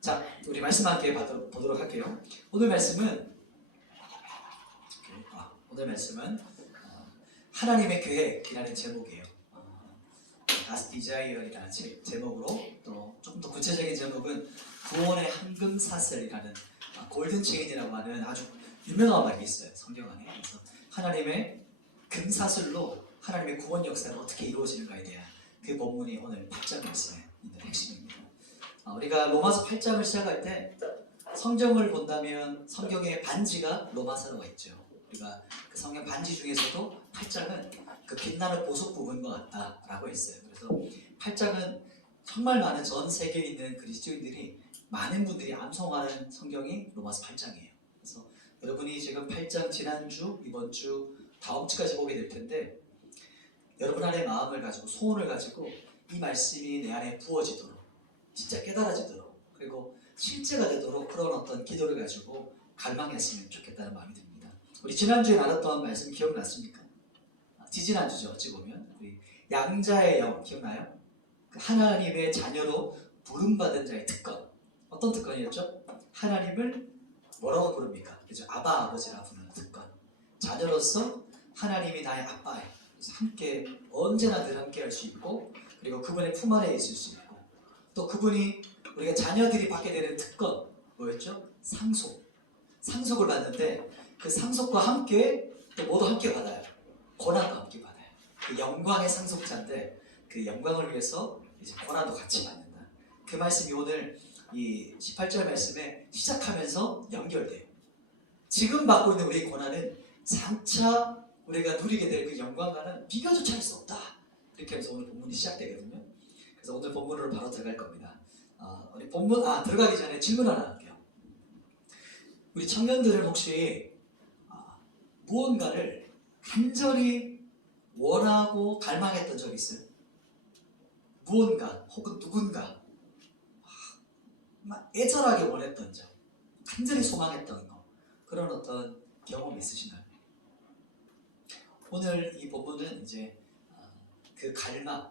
자, 우리 말씀 함께 보도록 할게요. 오늘 말씀은 하나님의 계획이라는 제목이에요. God's Desire이라는 제목으로, 또 조금 더 구체적인 제목은 구원의 황금사슬이라는 골든 체인이라고 하는 아주 유명한 말이 있어요, 성경 안에. 그래서 하나님의 금사슬로 하나님의 구원 역사가 어떻게 이루어지는가에 대한 그 본문이 오늘 8장 말씀의 핵심입니다. 우리가 로마서 8장을 시작할 때 성경을 본다면 성경의 반지가 로마서가 있죠. 우리가 그 성경 반지 중에서도 8장은 그 빛나는 보석 부분과 같다라고 했어요. 그래서 8장은 정말 많은 전 세계에 있는 그리스도인들이, 많은 분들이 암송하는 성경이 로마서 8장이에요. 그래서 여러분이 지금 8장 지난주, 이번 주, 다음 주까지 보게 될 텐데, 여러분 안에 마음을 가지고, 소원을 가지고 이 말씀이 내 안에 부어지도록, 진짜 깨달아지도록, 그리고 실제가 되도록 그런 어떤 기도를 가지고 갈망했으면 좋겠다는 마음이 듭니다. 우리 지난주에 나눴던 말씀 기억났습니까? 지지난주죠. 어찌 보면 우리 양자의 영 기억나요? 하나님의 자녀로 부름받은 자의 특권. 어떤 특권이었죠? 하나님을 뭐라고 부릅니까? 그죠? 아바, 아버지라 부르는 특권. 자녀로서 하나님이 나의 아빠예요. 그래서 함께, 언제나 늘 함께 할 수 있고, 그리고 그분의 품 안에 있을 수 있고, 또 그분이, 우리가 자녀들이 받게 되는 특권 뭐였죠? 상속을 받는데, 그 상속과 함께 또 모두 함께 받아요. 고난도 함께 받아요. 그 영광의 상속자인데, 그 영광을 위해서 이제 고난도 같이 받는다. 그 말씀이 오늘 이 18절 말씀에 시작하면서 연결돼요. 지금 받고 있는 우리의 고난은 장차 우리가 누리게 될 그 영광과는 비교조차 할 수 없다. 이렇게 하면서 오늘 본문이 시작되거든요. 그래서 오늘 본문으로 바로 들어갈 겁니다. 우리 본문 들어가기 전에 질문 하나 할게요. 우리 청년들은 혹시 무언가를 간절히 원하고 갈망했던 적 있어요? 무언가 혹은 누군가 막 애절하게 원했던 적, 간절히 소망했던 거, 그런 어떤 경험 있으시나요? 오늘 이 본문은 이제 그 갈망,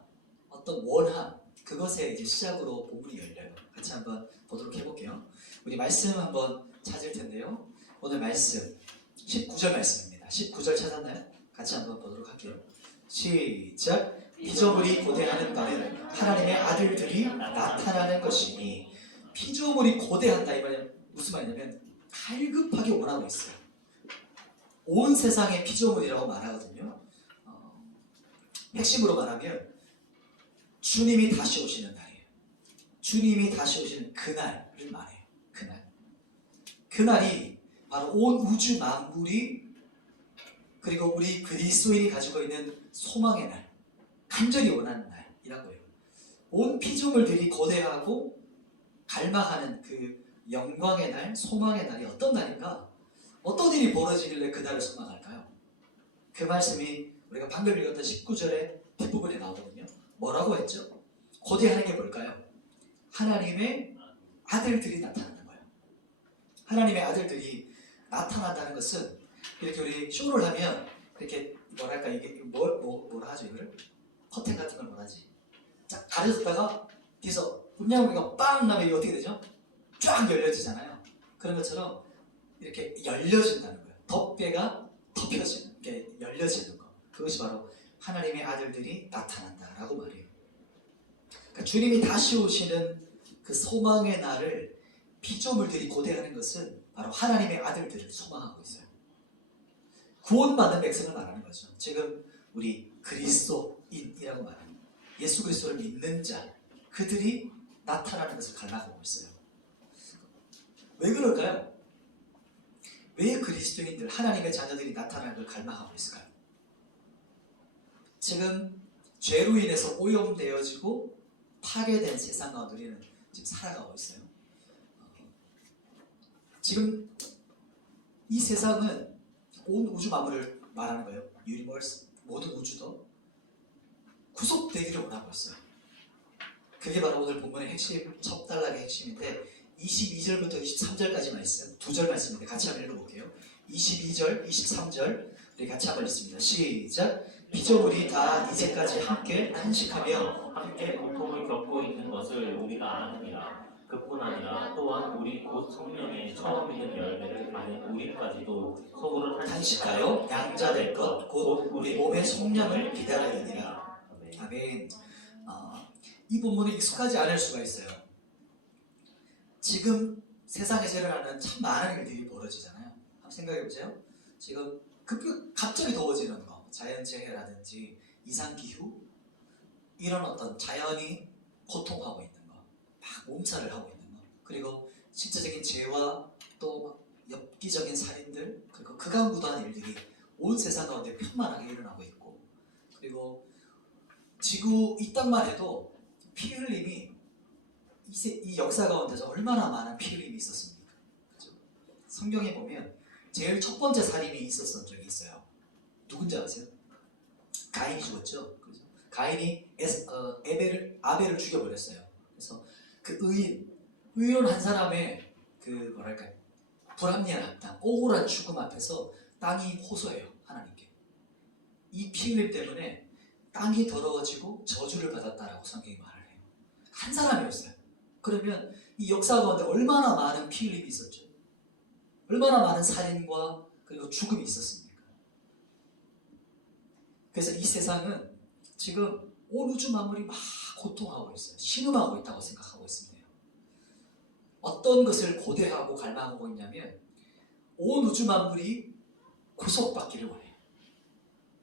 어떤 원함, 그것의 이제 시작으로 본문이 열려요. 같이 한번 보도록 해볼게요. 우리 말씀 한번 찾을 텐데요. 오늘 말씀 19절 말씀입니다. 19절 찾았나요? 같이 한번 보도록 할게요. 시작. 피조물이 고대하는 바는 하나님의 아들들이 나타나는 것이니. 피조물이 고대한다, 이 말은 무슨 말이냐면 갈급하게 원하고 있어요. 온 세상의 피조물이라고 말하거든요. 핵심으로 말하면 주님이 다시 오시는 날이에요. 주님이 다시 오시는 그날을 말해요. 그날이 바로 온 우주 만물이, 그리고 우리 그리스도인이 가지고 있는 소망의 날, 간절히 원하는 날이라고 해요. 온 피조물들이 고대하고 갈망하는 그 영광의 날, 소망의 날이 어떤 날인가? 어떤 일이 벌어지길래 그 날을 소망할까요? 그 말씀이 우리가 방금 읽었던 19절의 뒷부분에 나오거든요. 뭐라고 했죠? 고대하는 게 뭘까요? 하나님의 아들들이 나타나는 거예요. 하나님의 아들들이 나타난다는 것은, 이렇게 우리 쇼를 하면 이렇게 뭐랄까, 이게 뭐라 하죠? 이거를 커튼 같은 걸 뭐라 하지? 쫙 가려졌다가 뒤에서 분양구가 빵 나면 이게 어떻게 되죠? 쫙 열려지잖아요. 그런 것처럼 이렇게 열려진다는 거예요. 덮개가 덮여지는, 이렇게 열려지는 거. 그것이 바로 하나님의 아들들이 나타난다라고 말해요. 그러니까 주님이 다시 오시는 그 소망의 날을 피조물들이 고대하는 것은 바로 하나님의 아들들을 소망하고 있어요. 구원받은 백성을 말하는 거죠. 지금 우리 그리스도인이라고 말합니다. 예수 그리스도를 믿는 자, 그들이 나타나는 것을 갈망하고 있어요. 왜 그럴까요? 왜 그리스도인들, 하나님의 자녀들이 나타나는 걸 갈망하고 있을까요? 지금 죄로 인해서 오염되어지고 파괴된 세상 가운데 우리는 지금 살아가고 있어요. 지금 이 세상은 온 우주 만물을 말하는 거예요. 유니버스, 모든 우주도 구속되기를 원하고 있어요. 그게 바로 오늘 본문의 핵심, 첫 단락의 핵심인데, 22절부터 23절까지 말씀, 두 절 말씀인데 같이 한번 읽어볼게요. 22절, 23절 우리 같이 한번 읽습니다. 시작. 피조물이 다 이제까지 함께 탄식하며 함께 고통을 겪고 있는 것을 우리가 아느니라. 그뿐 아니라 또 우리 곧 성령의 처음 있는 열매를 아닌 우리까지도 소홀을 탄식하여 양자될 것 곧 우리 몸의 속량을 기다리느니라. 아멘. 아멘. 이 본문에 익숙하지 않을 수가 있어요. 지금 세상에서 일어나는 참 많은 일들이 벌어지잖아요. 한번 생각해보세요. 지금 갑자기 더워지는 거, 자연재해라든지 이상기후, 이런 어떤 자연이 고통하고 있는 거, 막 몸살을 하고 있는 거, 그리고 실제적인 재해와 또 엽기적인 살인들, 그리고 극악무도한 일들이 온 세상 가운데 편만하게 일어나고 있고, 그리고 지구 이 땅만 해도 피 흘림이 이 역사 가운데서 얼마나 많은 피 흘림이 있었습니까? 그렇죠? 성경에 보면 제일 첫 번째 살인이 있었던 적이 있어요. 누군지 아세요? 가인이 죽었죠. 그렇죠? 가인이 아벨을 죽여버렸어요. 그래서 그 의로운 한 사람의 그 뭐랄까 불합리한 합당, 억울한 죽음 앞에서 땅이 호소해요. 하나님께. 이 피 흘림 때문에 땅이 더러워지고 저주를 받았다라고 성경이 말을 해요. 한 사람이었어요. 그러면 이 역사 가운데 얼마나 많은 피 흘림이 있었죠. 얼마나 많은 살인과 그리고 죽음이 있었습니까? 그래서 이 세상은 지금 온 우주 만물이 막 고통하고 있어요. 신음하고 있다고 생각하고 있습니다. 어떤 것을 고대하고 갈망하고 있냐면 온 우주 만물이 구속받기를 원해요.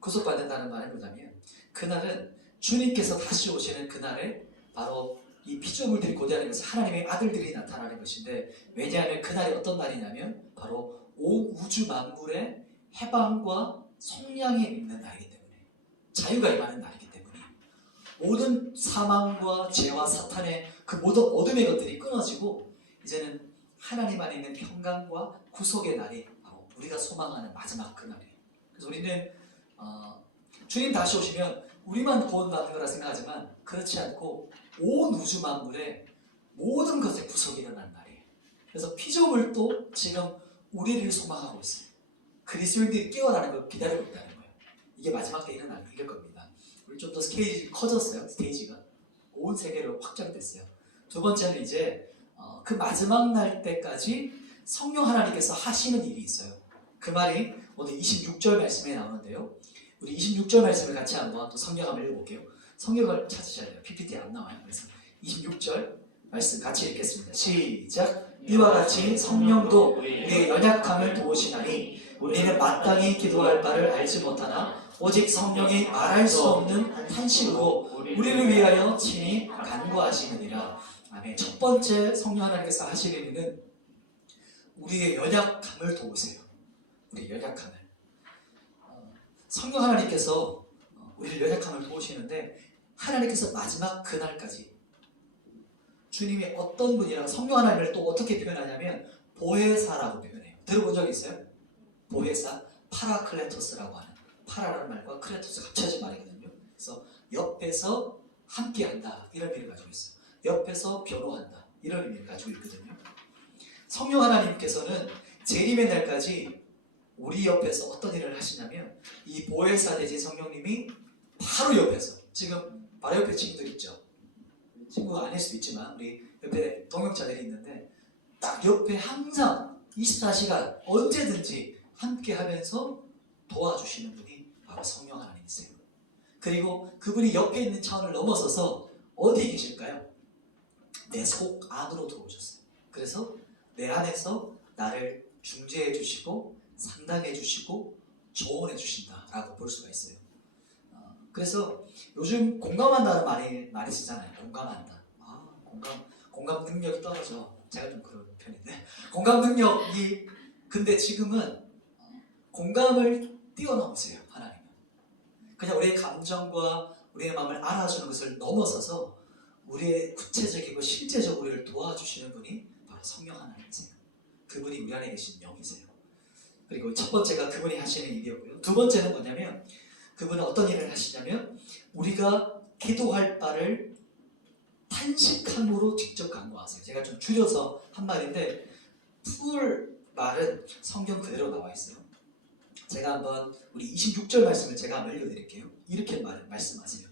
구속받는다는 말은 뭐냐면 그날은 주님께서 다시 오시는 그날에 바로 이 피조물들이 고대하는 것은 하나님의 아들들이 나타나는 것인데, 왜냐하면 그날이 어떤 날이냐면 바로 온 우주 만물의 해방과 속량이 있는 날이기 때문에, 자유가 임하는 날이기 때문에 모든 사망과 죄와 사탄의 그 모든 어둠의 것들이 끊어지고 이제는 하나님 안에 있는 평강과 구속의 날이 바로 우리가 소망하는 마지막 그날이에요. 그래서 우리는 주님 다시 오시면 우리만 구원받는 거라 생각하지만 그렇지 않고 온 우주 만물의 모든 것의 구속이 일어난 날이에요. 그래서 피조물도 지금 우리를 소망하고 있어요. 그리스도인들이 깨어나는 걸 기다리고 있다는 거예요. 이게 마지막 때 일어나는 일일 겁니다. 우리 좀 더 스테이지 커졌어요. 스테이지가 온 세계로 확장됐어요. 두 번째는 이제 그 마지막 날 때까지 성령 하나님께서 하시는 일이 있어요. 그 말이 오늘 26절 말씀에 나오는데요. 우리 26절 말씀을 같이 한번 또 성경 한번 읽어볼게요. 성경을 찾으셔야 돼요. PPT에 안 나와요. 그래서 26절 말씀 같이 읽겠습니다. 시작. 이와 같이 성령도 우리의 연약함을 도우시나니 우리는 마땅히 기도할 바를 알지 못하나 오직 성령이 말할 수 없는 탄식으로 우리를 위하여 친히 간구하시느니라. 아멘. 첫 번째 성령 하나님께서 하시는 일은 우리의 연약함을 도우세요. 우리의 연약함을. 성령 하나님께서 우리를 연약함을 도우시는데 하나님께서 마지막 그날까지 주님이 어떤 분이라고 성령 하나님을 또 어떻게 표현하냐면 보혜사라고 표현해요. 들어본 적 있어요? 보혜사, 파라클레토스라고 하는, 파라라는 말과 클레토스 합쳐진 말이거든요. 그래서 옆에서 함께한다 이런 의미를 가지고 있어요. 옆에서 변호한다 이런 의미를 가지고 있거든요. 성령 하나님께서는 재림의 날까지 우리 옆에서 어떤 일을 하시냐면 이 보혜사 대신 성령님이 바로 옆에서, 지금 바로 옆에 친구들 있죠. 친구가 아닐 수도 있지만 우리 옆에 동역자들이 있는데 딱 옆에 항상 24시간 언제든지 함께 하면서 도와주시는 분이 바로 성령 하나님이세요. 그리고 그분이 옆에 있는 차원을 넘어서서 어디에 계실까요? 내 속 안으로 들어오셨어요. 그래서 내 안에서 나를 중재해 주시고 상담해 주시고 조언해 주신다라고 볼 수가 있어요. 그래서 요즘 공감한다는 많이 쓰잖아요. 공감한다. 공감 능력이 떨어져. 제가 좀 그런 편인데 공감 능력이, 근데 지금은 공감을 뛰어넘으세요. 하나님은 그냥 우리의 감정과 우리의 마음을 알아주는 것을 넘어서서 우리의 구체적이고 실제적으로 우리를 도와주시는 분이 바로 성령 하나님이세요. 그분이 우리 안에 계신 영이세요. 그리고 첫 번째가 그분이 하시는 일이었고요. 두 번째는 뭐냐면 그분은 어떤 일을 하시냐면 우리가 기도할 바를 탄식함으로 직접 간구하세요. 제가 좀 줄여서 한 말인데 풀 말은 성경 그대로 나와 있어요. 제가 한번 우리 26절 말씀을 제가 한번 읽어드릴게요. 이렇게 말씀하세요.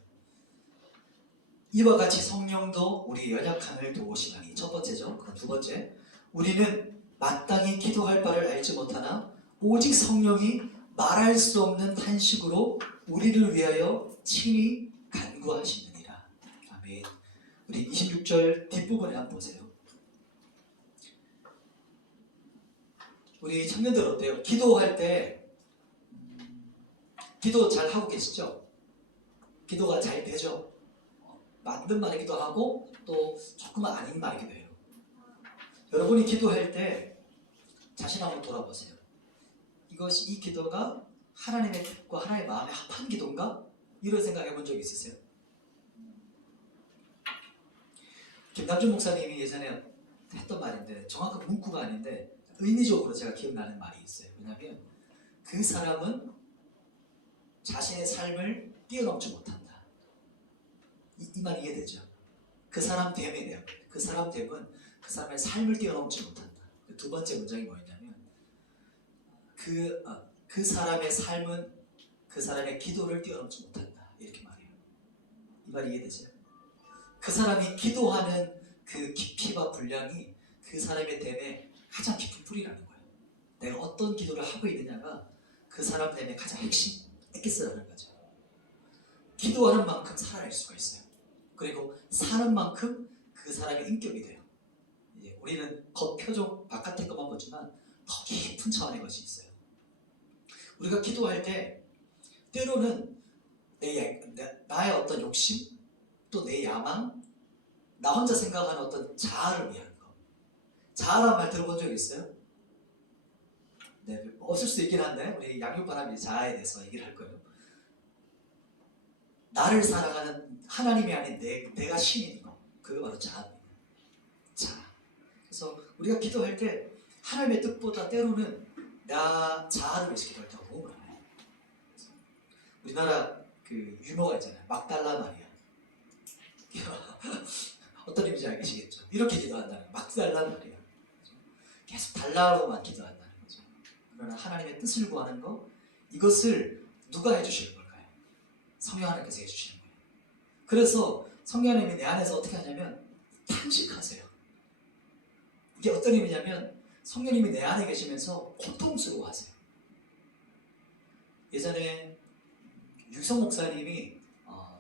이와 같이 성령도 우리 연약함을 도우시나니, 첫 번째죠. 그럼 두 번째, 우리는 마땅히 기도할 바를 알지 못하나 오직 성령이 말할 수 없는 탄식으로 우리를 위하여 친히 간구하시느니라. 아멘. 우리 26절 뒷부분에 한번 보세요. 우리 청년들 어때요? 기도할 때 기도 잘 하고 계시죠? 기도가 잘 되죠? 맞는 말이기도 하고 또 조금은 아닌 말이기도 해요. 여러분이 기도할 때 자신 한번 돌아보세요. 이 기도가 하나님의 뜻과 하나님의 마음에 합한 기도인가? 이런 생각해 본 적 있으세요? 김남준 목사님이 예전에 했던 말인데 정확한 문구가 아닌데 의미적으로 제가 기억나는 말이 있어요. 왜냐하면 그 사람은 자신의 삶을 뛰어넘지 못한다. 이 말이 이해되죠? 그 사람 됨이에요. 그 사람 됨은 그 사람의 삶을 뛰어넘지 못한다. 두 번째 문장이 뭐였냐면 그 사람의 삶은 그 사람의 기도를 뛰어넘지 못한다. 이렇게 말해요. 이 말이 이해되죠? 그 사람이 기도하는 그 깊이와 분량이 그 사람의 됨의 가장 깊은 뿌리라는 거예요. 내가 어떤 기도를 하고 있느냐가 그 사람 됨의 가장 핵심, 엑기스라는 거죠. 기도하는 만큼 살아낼 수가 있어요. 그리고 사는 만큼 그 사람의 인격이 돼요. 우리는 겉표정 바깥의 것만 보지만 더 깊은 차원의 것이 있어요. 우리가 기도할 때 때로는 나의 어떤 욕심, 또 내 야망, 나 혼자 생각하는 어떤 자아를 위한 거. 자아란 말 들어본 적 있어요? 네, 없을 수 있긴 한데 우리 양육바람이 자아에 대해서 얘기를 할 거예요. 나를 살아가는 하나님이 아닌 내가 신인 거. 그거 바로 자아입니다. 자아. 그래서 우리가 기도할 때 하나님의 뜻보다 때로는 나 자아를 위해서 기도할 때가 너무 많아요. 우리나라 그 유머가 있잖아요. 막달라 마리아. 어떤 의미인지 알겠시겠죠? 이렇게 기도한다는 거예요. 막달라 마리아. 계속 달라고만 기도한다는 거죠. 그러나 하나님의 뜻을 구하는 거, 이것을 누가 해주시는 걸까요? 성령 하나님께서 해주시는 거예요. 그래서 성령 하나님이 내 안에서 어떻게 하냐면 탄식하세요. 이게 어떤 의미냐면 성령님이 내 안에 계시면서 고통스러워하세요. 예전에 유성 목사님이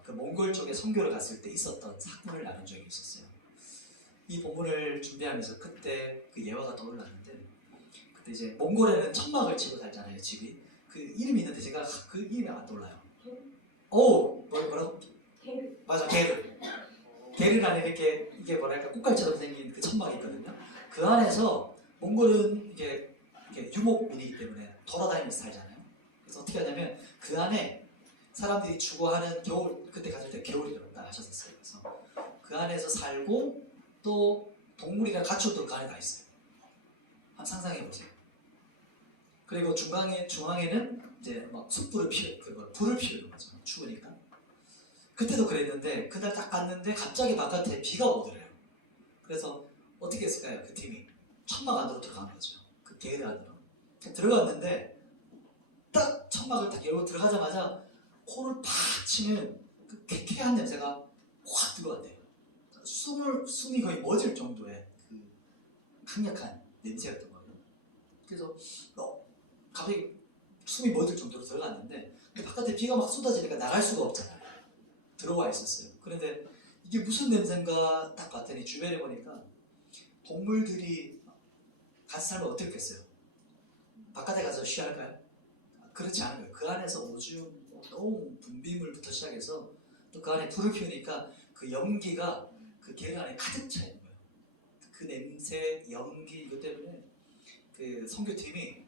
그 몽골 쪽에 선교를 갔을 때 있었던 사건을 나눈 적이 있었어요. 이 본문을 준비하면서 그때 그 예화가 떠올랐는데, 그때 이제 몽골에는 천막을 치고 살잖아요, 집이. 그 이름이 있는데 제가 그 이름이 안 떠올라요. 뭐라고? 게르. 맞아, 게르. 게르 안에 이렇게 이게 뭐랄까 꽃갈처럼 생긴 그 천막이 있거든요. 그 안에서 몽골은 이게 유목민이기 때문에 돌아다니면서 살잖아요. 그래서 어떻게 하냐면 그 안에 사람들이 죽어하는 겨울, 그때 갔을 때 겨울이라고 하셨었어요. 그래서 그 안에서 살고 또 동물이나 가축도 그 안에 다 있어요. 한번 상상해 보세요. 그리고 중앙에는 이제 막 숯불을 불을 피우는 거죠. 추우니까. 그때도 그랬는데 그날 딱 갔는데 갑자기 바깥에 비가 오더래요. 그래서 어떻게 했을까요? 그 팀이 천막 안으로 들어간 거죠. 그 게르 안으로 들어갔는데 딱 천막을 딱 열고 들어가자마자 코를 팍 치면 그 쾌쾌한 냄새가 확 들어왔대요. 숨이 거의 멎을 정도의 그 강력한 냄새였던 거예요. 그래서 갑자기 숨이 멎을 정도로 들어갔는데 바깥에 비가 막 쏟아지니까 나갈 수가 없잖아요. 들어와 있었어요. 그런데 이게 무슨 냄새인가 딱 봤더니 주변에 보니까 동물들이 같이 살면 어떻겠어요? 바깥에 가서 쉬할까요? 그렇지 않은 거예요. 그 안에서 오줌, 너무 분비물부터 시작해서 또 그 안에 불을 피우니까 그 연기가 그 게르 안에 가득 차 있는 거예요. 그 냄새, 연기 이것 때문에 그 선교팀이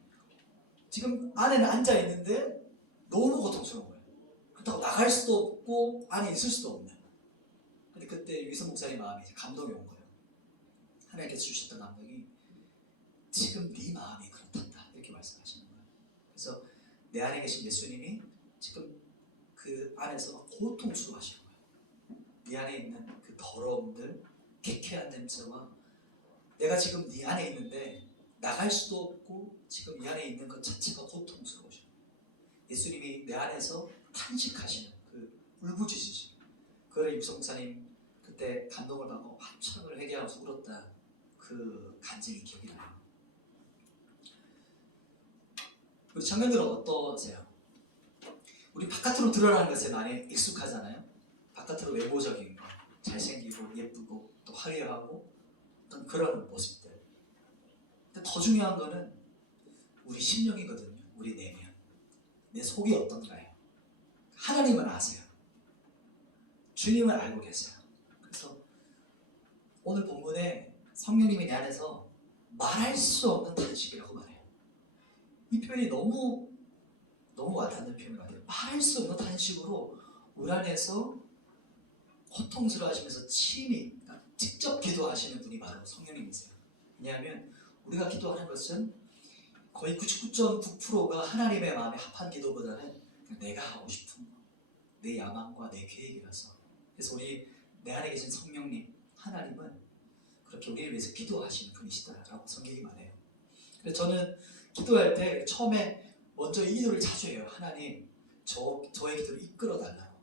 지금 안에는 앉아 있는데 너무 고통스러운 거예요. 그렇다고 나갈 수도 없고 안에 있을 수도 없는. 근데 그때 유성 목사님 마음이 감동이 온 거예요. 하나님께서 주셨던 감동이 지금 네 마음이 그렇단다 이렇게 말씀하시는 거예요. 그래서 내 안에 계신 예수님이 지금 그 안에서 고통스러워하시는 거예요. 네 안에 있는 그 더러움들, 쾌쾌한 냄새와 내가 지금 네 안에 있는데 나갈 수도 없고 지금 이 안에 있는 것 자체가 고통스러우셔. 예수님이 내 안에서 탄식하시는 그 울부짖으심. 그걸 유성 목사님 그때 감동을 받고 한참을 회개하면서 울었다. 그 그 간증이 기억이 나요. 우리 청년들은 어떠세요? 우리 바깥으로 드러나는 것에 많이 익숙하잖아요. 바깥으로 외모적인 거, 잘생기고 예쁘고 또 화려하고 어떤 그런 모습들. 근데 더 중요한 거는 우리 심령이거든요. 우리 내면. 내 속이 어떤가요? 하나님은 아세요. 주님을 알고 계세요. 그래서 오늘 본문에 성령님이 내 안에서 말할 수 없는 탄식이라고 말해요. 이 표현이 너무 와닿는 표현 같아요. 말할 수 없는 탄식으로 우리 안에서 고통스러워하시면서 그러니까 직접 기도하시는 분이 바로 성령님이세요. 왜냐하면 우리가 기도하는 것은 거의 99.9%가 하나님의 마음에 합한 기도보다는 내가 하고 싶은 거, 내 야망과 내 계획이라서. 그래서 우리 내 안에 계신 성령님, 하나님은 그렇게 우리를 위해서 기도하시는 분이시다라고 성경이 말해요. 그래서 저는 기도할 때 처음에 먼저 이 기도를 자주 해요. 하나님, 저의 기도를 이끌어 달라고.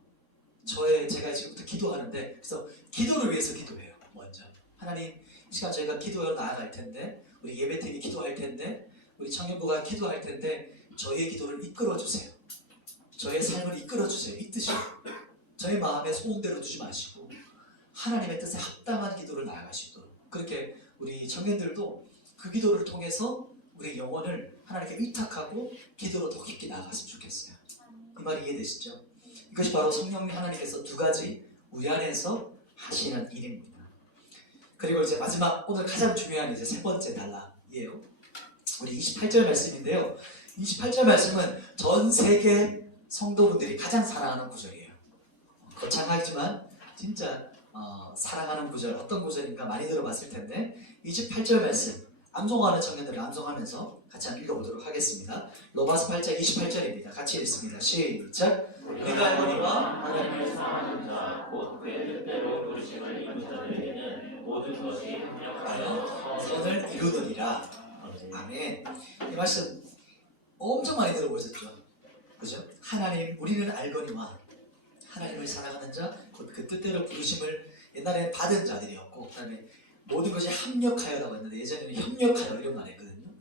제가 지금부터 기도하는데, 그래서 기도를 위해서 기도해요. 먼저 하나님, 이 시간 저희가 기도로 나아갈 텐데, 우리 예배팀이 기도할 텐데, 우리 청년부가 기도할 텐데, 저희의 기도를 이끌어 주세요. 저의 삶을 이끌어 주세요. 이 뜻이에요. 저희 마음에 소원대로 두지 마시고 하나님의 뜻에 합당한 기도를 나아가시도록, 그렇게 우리 청년들도 그 기도를 통해서 우리 영혼을 하나님께 위탁하고 기도로 더 깊게 나아갔으면 좋겠어요. 이 말이 이해되시죠? 이것이 바로 성령 하나님께서 두 가지 우리 안에서 하시는 일입니다. 그리고 이제 마지막, 오늘 가장 중요한 이제 세 번째 단락이에요. 우리 28절 말씀인데요. 28절 말씀은 전 세계 성도분들이 가장 사랑하는 구절이에요. 거창하지만 진짜 사랑하는 구절, 어떤 구절인가 많이 들어봤을 텐데, 28절 말씀 암송하는 청년들을 암송하면서 같이 한번 읽어보도록 하겠습니다. 로마서 8장 28절입니다. 같이 읽습니다. 시작. 우리가 알거니와 하나님을 사랑하는 자, 곧 그의 뜻대로 부르심을 입은 자들에게는 모든 것이 합력하여 선을 이루느니라. 아멘. 이 말씀 엄청 많이 들어보셨죠? 그죠? 하나님, 우리는 알거니와 하나님을 사랑하는 자, 곧 그 뜻대로 부르심을 옛날에는 받은 자들이었고, 그 다음에 모든 것이 합력하여라고 했는데 예전에는 협력하여 이런 말 했거든요.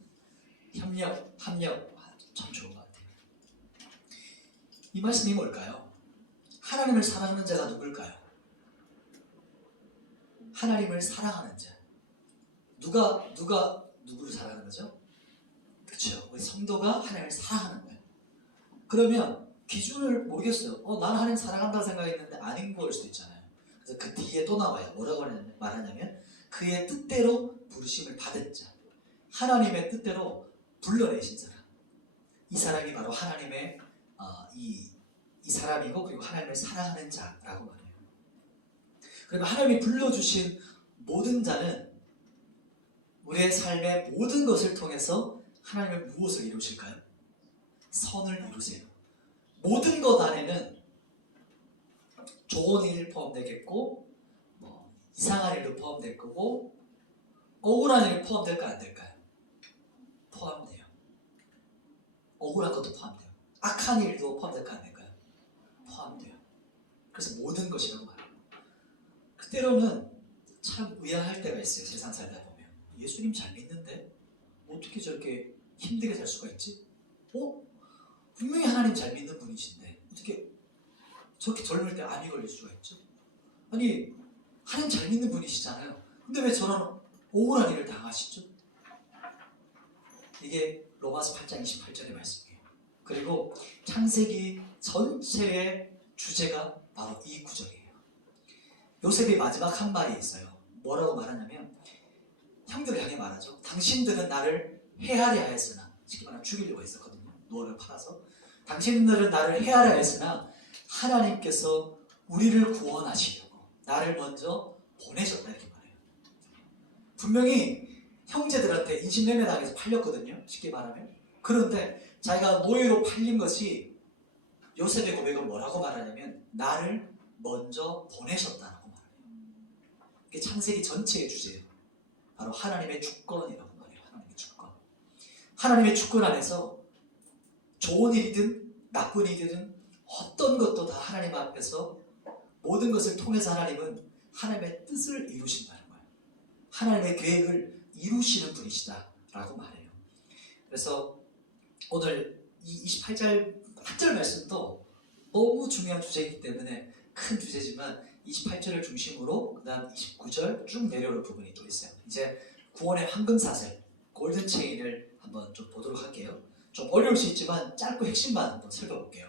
협력. 참 좋은 것 같아요. 이 말씀이 뭘까요? 하나님을 사랑하는 자가 누굴까요? 하나님을 사랑하는 자. 누가 누구를 사랑하는 거죠? 그렇죠. 우리 성도가 하나님을 사랑하는 거예요. 그러면 기준을 모르겠어요. 나는 하나님 사랑한다고 생각했는데 아닌 걸 수도 있잖아요. 그래서 그 뒤에 또 나와요. 뭐라고 말하냐면 그의 뜻대로 부르심을 받은 자, 하나님의 뜻대로 불러내신 사람, 이 사람이 바로 하나님의 이 사람이고, 그리고 하나님을 사랑하는 자라고 말해요. 그리고 하나님이 불러주신 모든 자는 우리의 삶의 모든 것을 통해서 하나님의 무엇을 이루실까요? 선을 이루세요. 모든 것 안에는 좋은 일 포함되겠고, 이상한 일도 포함될 거고, 억울한 일 포함될까 안 될까요? 포함돼요. 억울한 것도 포함돼요. 악한 일도 포함될까 안 될까요? 포함돼요. 그래서 모든 것이라고 말해요. 그때로는 참 의아할 때가 있어요. 세상 살다 보면 예수님 잘 믿는데 어떻게 저렇게 힘들게 살 수가 있지? 분명히 하나님 잘 믿는 분이신데 어떻게 저렇게 젊을 때 암이 걸릴 수가 있죠? 아니, 하나님 잘 믿는 분이시잖아요. 근데 왜 저런 억울한 일을 당하시죠? 이게 로마서 8장 28절의 말씀이에요. 그리고 창세기 전체의 주제가 바로 이 구절이에요. 요셉이 마지막 한 말이 있어요. 뭐라고 말하냐면 형들을 향해 말하죠. 당신들은 나를 헤아려 하였으나, 쉽게 말하면 죽이려고 했었거든요. 노아를 팔아서. 당신들은 나를 헤아려 하였으나 하나님께서 우리를 구원하시려고 나를 먼저 보내셨다, 이렇게 말해요. 분명히 형제들한테 인신매매당해서 팔렸거든요. 쉽게 말하면. 그런데 자기가 노예로 팔린 것이, 요셉의 고백은 뭐라고 말하냐면 나를 먼저 보내셨다라고 말해요. 이게 창세기 전체의 주제예요. 바로 하나님의 주권이라고 말해요. 하나님의 주권. 하나님의 주권 안에서 좋은 일이든 나쁜 일이든 어떤 것도 다 하나님 앞에서 모든 것을 통해서 하나님은 하나님의 뜻을 이루신다는 거예요. 하나님의 계획을 이루시는 분이시다라고 말해요. 그래서 오늘 이 28절 한 절 말씀도 너무 중요한 주제이기 때문에 큰 주제지만 28절을 중심으로 그 다음 29절 쭉 내려올 부분이 또 있어요. 이제 구원의 황금사슬 골든 체인을 한번 좀 보도록 할게요. 좀 어려울 수 있지만 짧고 핵심만 한번 살펴볼게요.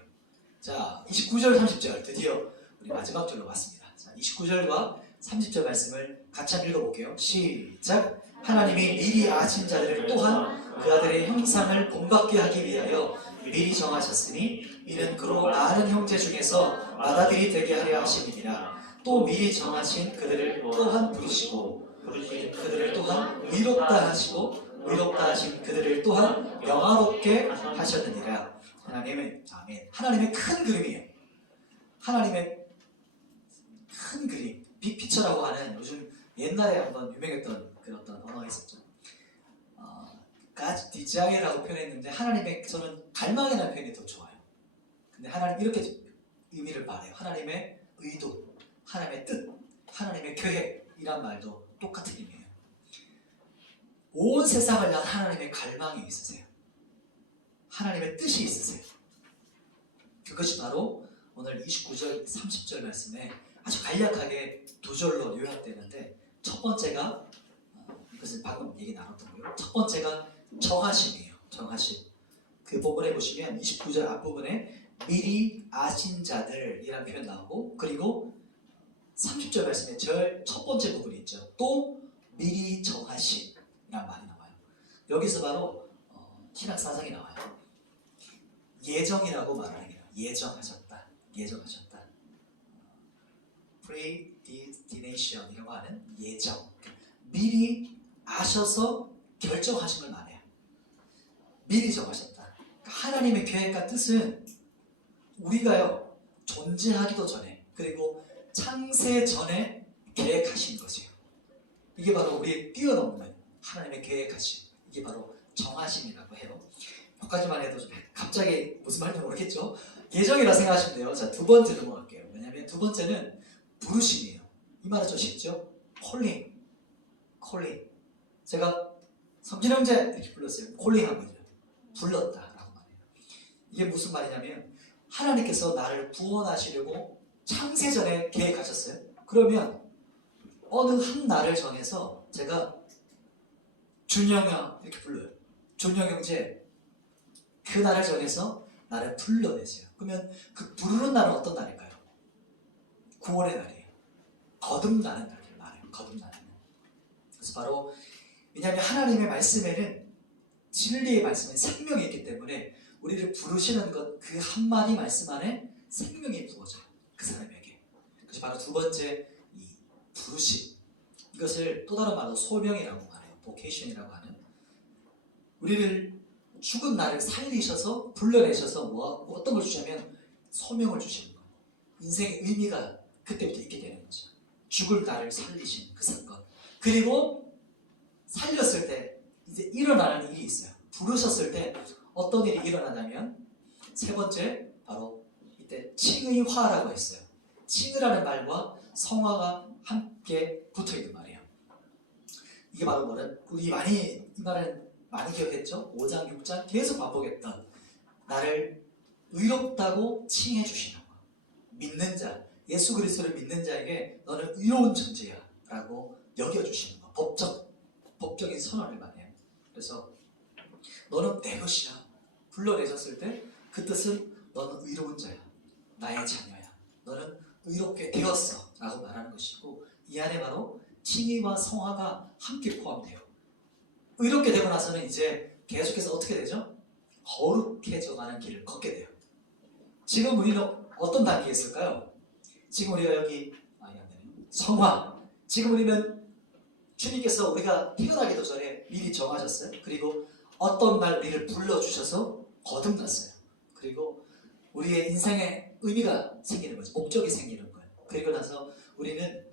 자, 29절 30절 드디어 우리 마지막 절로 왔습니다. 자, 29절과 30절 말씀을 같이 한번 읽어볼게요. 시작. 하나님이 미리 아신 자들을 또한 그 아들의 형상을 본받게 하기 위하여 미리 정하셨으니 이는 그로 많은 형제 중에서 맏아들이 되게 하려 하심이니라. 또 미리 정하신 그들을 또한 부르시고 그들을 또한 의롭다 하시고 의롭다 하신 그들을 또한 영화롭게 하셨느니라. 하나님의 아멘. 하나님의 큰 그림이에요. 하나님의 큰 그림, 빅피처라고 하는 요즘 옛날에 한번 유명했던 그런 어떤 언어가 있었죠. God's desire라고 표현했는데 하나님의 저는 갈망이라는 표현이 더 좋아요. 근데 하나님 이렇게 의미를 말해요. 하나님의 의도, 하나님의 뜻, 하나님의 계획이란 말도 똑같은 의미예요. 온 세상을 향한 하나님의 갈망이 있으세요. 하나님의 뜻이 있으세요. 그것이 바로 오늘 29절, 30절 말씀에 아주 간략하게 두 절로 요약되는데 첫 번째가 이것은 방금 얘기 나눴던 거예요. 첫 번째가 정하심이에요. 정하심. 그 부분에 보시면 29절 앞부분에 미리 아신 자들이라는 표현 나오고 그리고 30절 말씀에 첫 번째 부분이 있죠. 또 미리 정하심이라는 말이 나와요. 여기서 바로 신학 사상이 나와요. 예정이라고 말하는 게 예정하셨다. 예정하셨다. predestination이라고 하는 예정. 미리 아셔서 결정하신 걸 말해요. 미리 정하셨다. 하나님의 계획과 뜻은 우리가요 존재하기도 전에 그리고 창세 전에 계획하신 것이에요. 이게 바로 우리의 뛰어넘는 하나님의 계획하심. 이게 바로 정하심이라고 해요. 여기까지만 해도 좀 갑자기 무슨 말인지 모르겠죠? 예정이라 생각하시면 돼요. 자, 두 번째 넘어갈게요. 왜냐하면 두 번째는 부르심이에요. 이 말은 좀 쉽죠? 콜링. 제가 성진 형제 이렇게 불렀어요. 콜링한 거죠. 불렀다라고 말해요. 이게 무슨 말이냐면 하나님께서 나를 구원하시려고 창세전에 계획하셨어요. 그러면 어느 한 날을 정해서 제가 준영아 이렇게 불러요. 준영 형제 그 날을 정해서 나를 불러내세요. 그러면 그 부르는 날은 어떤 날일까요? 구원의 날이에요. 거듭나는 날을 말해요. 거듭나는 날. 그래서 바로 왜냐하면 하나님의 말씀에는 진리의 말씀에 생명이 있기 때문에 우리를 부르시는 것 그 한마디 말씀 안에 생명이 부어져요. 그 사람에게. 그래서 바로 두 번째 이 부르심. 이것을 또 다른 말로 소명이라고 말해요. 보케이션이라고 하는. 우리를 죽은 나를 살리셔서 불러내셔서 어떤 걸 주시냐면 소명을 주시는 거예요. 인생의 의미가 그때부터 있게 되는 거죠. 죽을 나를 살리신 그 사건. 그리고 살렸을 때 이제 일어나는 일이 있어요. 부르셨을 때 어떤 일이 일어나냐면 세 번째 바로 이때 칭의화라고 했어요. 칭의라는 말과 성화가 함께 붙어있는 말이에요. 이게 바로 뭐는 우리 이 말은 많이 기억했죠? 5장 6장 계속 반복했던 나를 의롭다고 칭해 주시는 거. 믿는 자, 예수 그리스도를 믿는 자에게 너는 의로운 존재야 라고 여겨주시는 거. 법적인 선언을 말해요. 그래서 너는 내 것이야. 불러내셨을 때 그 뜻은 너는 의로운 자야. 나의 자녀야. 너는 의롭게 되었어 라고 말하는 것이고 이 안에 바로 칭의와 성화가 함께 포함돼요. 의롭게 되고 나서는 이제 계속해서 어떻게 되죠? 거룩해져가는 길을 걷게 돼요. 지금 우리는 어떤 단계에 있을까요? 지금 우리가 여기 성화. 지금 우리는 주님께서 우리가 태어나기도 전에 미리 정하셨어요. 그리고 어떤 날 우리를 불러주셔서 거듭났어요. 그리고 우리의 인생에 의미가 생기는 거죠. 목적이 생기는 거예요. 그리고 나서 우리는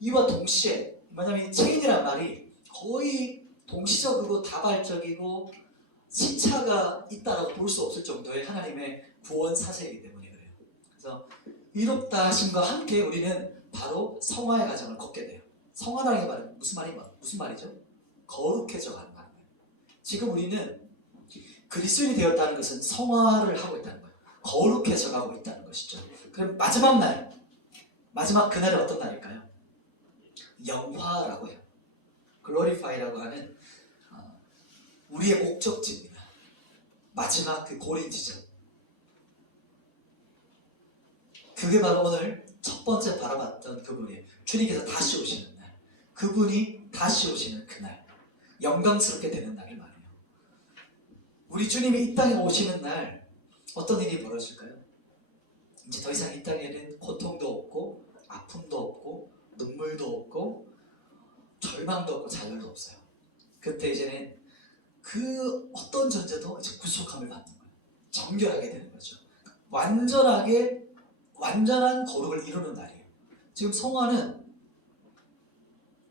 이와 동시에 뭐냐면 체인이란 말이 거의 동시적이고 다발적이고 시차가 있다라고 볼 수 없을 정도의 하나님의 구원 사실이기 때문에 그래요. 그래서 의롭다 하심과 함께 우리는 바로 성화의 과정을 걷게 돼요. 성화라는 게 무슨 말이죠? 거룩해져 가는 거예요. 지금 우리는 그리스도인이 되었다는 것은 성화를 하고 있다는 거예요. 거룩해져 가고 있다는 것이죠. 그럼 마지막 그날은 어떤 날일까요? 영화라고 해요. 글로리파이라고 하는 우리의 목적지입니다. 마지막 그 고린 지점. 그게 바로 오늘 첫 번째 바라봤던 그분이에요. 주님께서 다시 오시는 날. 그분이 다시 오시는 그날. 영광스럽게 되는 날을 말해요. 우리 주님이 이 땅에 오시는 날 어떤 일이 벌어질까요? 이제 더 이상 이 땅에는 고통도 없고 아픔도 없고 눈물도 없고 절망도 없고 좌절도 없어요. 그때 이제는 그 어떤 존재도 이제 구속함을 받는 거예요. 정결하게 되는 거죠. 완전한 거룩을 이루는 날이에요. 지금 성화는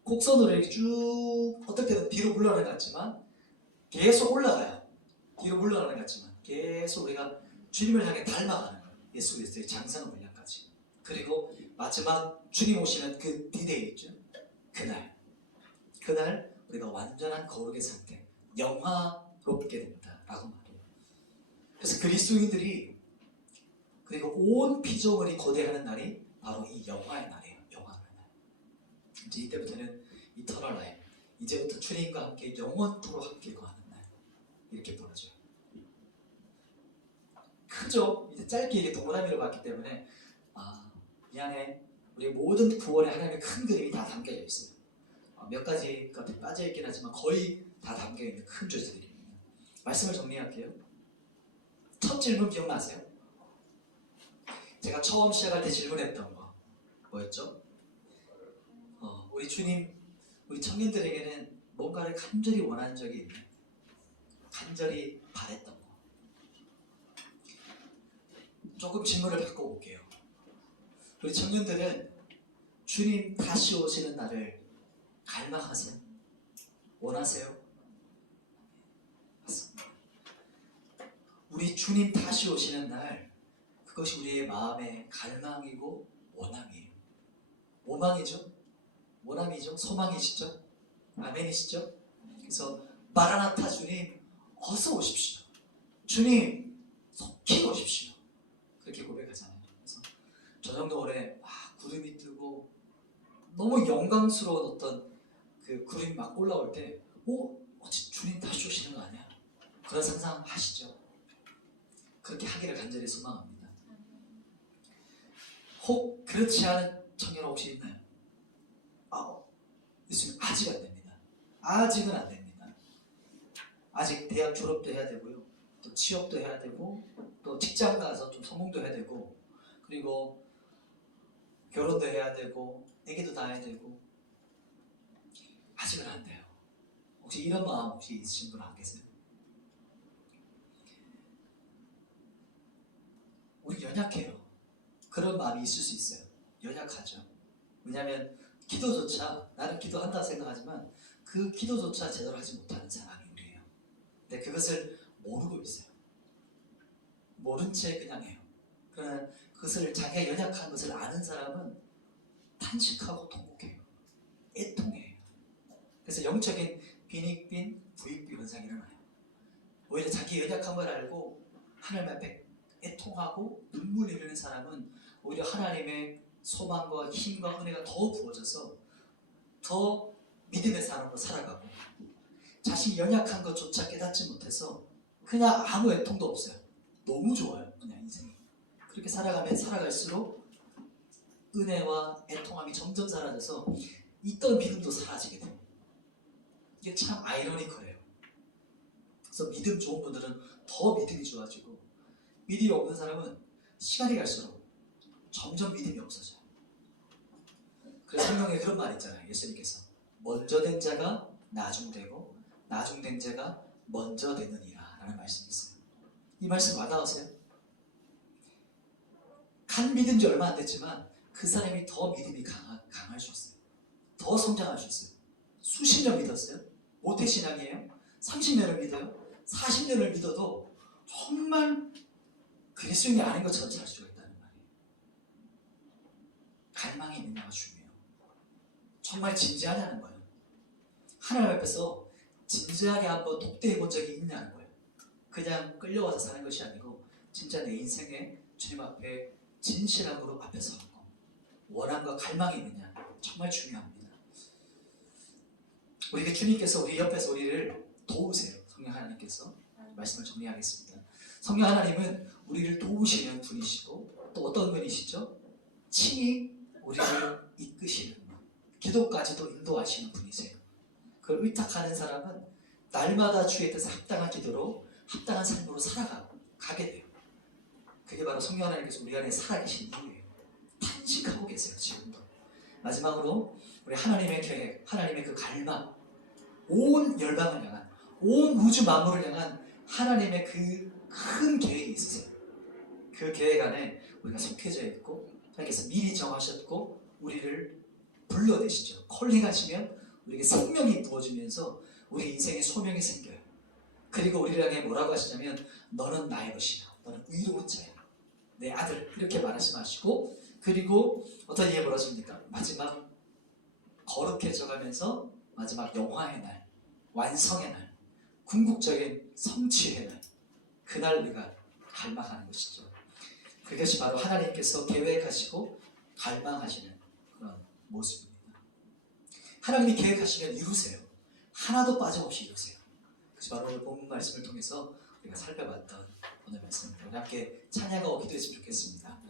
곡선으로 이렇게 쭉 어떨 때는 뒤로 물러나는 것 같지만 계속 올라가요. 뒤로 물러나는 것 같지만 계속 우리가 주님을 향해 닮아가는 거예요. 예수 그리스도의 장성 분량까지. 그리고 마지막 주님 오시는 그 디데이 있죠. 그날 우리가 완전한 거룩의 상태, 영화롭게 된다라고 말해요. 그래서 그리스도인들이 그리고 온 피조물이 고대하는 날이 바로 이 영화의 날이에요. 영화의 날. 이제 이때부터는 이터널 라이프, 이제부터 주님과 함께 영원토록 함께 거하는 날, 이렇게 벌어져요. 크죠? 이제 짧게 이게 동그라미로 봤기 때문에 이 안에 우리 모든 구원의 하나님의 큰 그림이 다 담겨져 있어요. 몇 가지 것들이 빠져있긴 하지만 거의 다 담겨있는 큰 주제들입니다. 말씀을 정리할게요. 첫 질문 기억나세요? 제가 처음 시작할 때 질문했던 거 뭐였죠? 우리 주님, 우리 청년들에게는 뭔가를 간절히 원한 적이 있나요? 간절히 바랬던 거. 조금 질문을 바꿔볼게요. 우리 청년들은 주님 다시 오시는 날을 갈망하세요? 원하세요? 맞습니다. 우리 주님 다시 오시는 날, 그것이 우리의 마음의 갈망이고 원함이에요. 원함이죠? 소망이시죠? 아멘이시죠? 그래서 마라나타 주님 어서 오십시오. 주님 속히 오십시오. 그렇게 고백하잖아요. 그래서 저 정도 오래 구름이 뜨고 너무 영광스러운 어떤 그 구름이 막 올라올 때 어찌 주님 다시 오시는 거 아니야? 그런 상상하시죠? 그렇게 하기를 간절히 소망합니다. 혹 그렇지 않은 청년 혹시 있나요? 있으면 아직 안 됩니다. 아직은 안 됩니다. 아직 대학 졸업도 해야 되고요. 또 취업도 해야 되고 또 직장 가서 좀 성공도 해야 되고 그리고 결혼도 해야 되고 애기도 낳아야 되고 아직은 안 돼요. 혹시 이런 마음 혹시 있으신 분 안 계세요? 우리 연약해요. 그런 마음이 있을 수 있어요. 연약하죠. 왜냐하면 기도조차 나는 기도한다 생각하지만 그 기도조차 제대로 하지 못하는 사람이 우리예요. 근데 그것을 모르고 있어요. 모른 채 그냥 해요. 그러나 그것을 자기가 연약한 것을 아는 사람은 탄식하고 통곡해요. 애통해요. 그래서 영적인 빈익빈 부익부 현상이 일어나요. 오히려 자기 연약한 걸 알고 하나님 앞에 애통하고 눈물 흘리는 사람은 오히려 하나님의 소망과 힘과 은혜가 더 부어져서 더 믿음의 사람으로 살아가고 자신이 연약한 것조차 깨닫지 못해서 그냥 아무 애통도 없어요. 너무 좋아요. 그냥 인생이. 그렇게 살아가면 살아갈수록 은혜와 애통함이 점점 사라져서 있던 믿음도 사라지게 돼요. 이게 참 아이러니컬해요. 그래서 믿음 좋은 분들은 더 믿음이 좋아지고 믿음이 없는 사람은 시간이 갈수록 점점 믿음이 없어져요. 그래서 성경에 그런 말 있잖아요. 예수님께서 먼저 된 자가 나중되고 나중된 자가 먼저 되느니라 라는 말씀이 있어요. 이 말씀 와닿으세요? 간 믿은 지 얼마 안 됐지만 그 사람이 더 믿음이 강할 수 있어요. 더 성장할 수 있어요. 수십 년 믿었어요? 모태신앙이에요? 30년을 믿어요? 40년을 믿어도 정말 그리스도인이 아닌 것처럼 살 수가 있다는 말이에요. 갈망이 있느냐가 중요해요. 정말 진지하냐는 거예요. 하나님 앞에서 진지하게 한번 독대해 본 적이 있냐는 거예요. 그냥 끌려와서 사는 것이 아니고 진짜 내 인생에 주님 앞에 진실함으로 앞에 서고 원함과 갈망이 있느냐 정말 중요합니다. 우리에게 주님께서 우리 옆에서 우리를 도우세요. 성령 하나님께서. 말씀을 정리하겠습니다. 성령 하나님은 우리를 도우시는 분이시고 또 어떤 분이시죠? 친히 우리를 이끄시는 분, 기도까지도 인도하시는 분이세요. 그걸 의탁하는 사람은 날마다 주의 뜻에 합당한 기도로 합당한 삶으로 살아가게 돼요. 그게 바로 성령 하나님께서 우리 안에 살아계신 이유예요. 탄식하고 계세요. 지금도. 마지막으로 우리 하나님의 계획, 하나님의 그 갈망, 온 열방을 향한, 온 우주 만물을 향한 하나님의 그 큰 계획이 있으세요. 그 계획 안에 우리가 속해져 있고 하나님께서 미리 정하셨고 우리를 불러내시죠. 콜링하시면 우리에게 생명이 부어지면서 우리 인생에 소명이 생겨요. 그리고 우리를 향해 뭐라고 하시냐면 너는 나의 것이야. 너는 의로운 자야. 내 아들. 이렇게 말씀하시고 그리고 어떤 예가 벌어집니까? 마지막 거룩해져 가면서 마지막 영화의 날, 완성의 날, 궁극적인 성취의 날, 그날 우리가 갈망하는 것이죠. 그것이 바로 하나님께서 계획하시고 갈망하시는 그런 모습입니다. 하나님이 계획하시면 이루세요. 하나도 빠짐없이 이루세요. 그것이 바로 오늘 본문 말씀을 통해서 우리가 살펴봤던 오늘 말씀입니다. 우리 함께 찬양하고 기도했으면 좋겠습니다.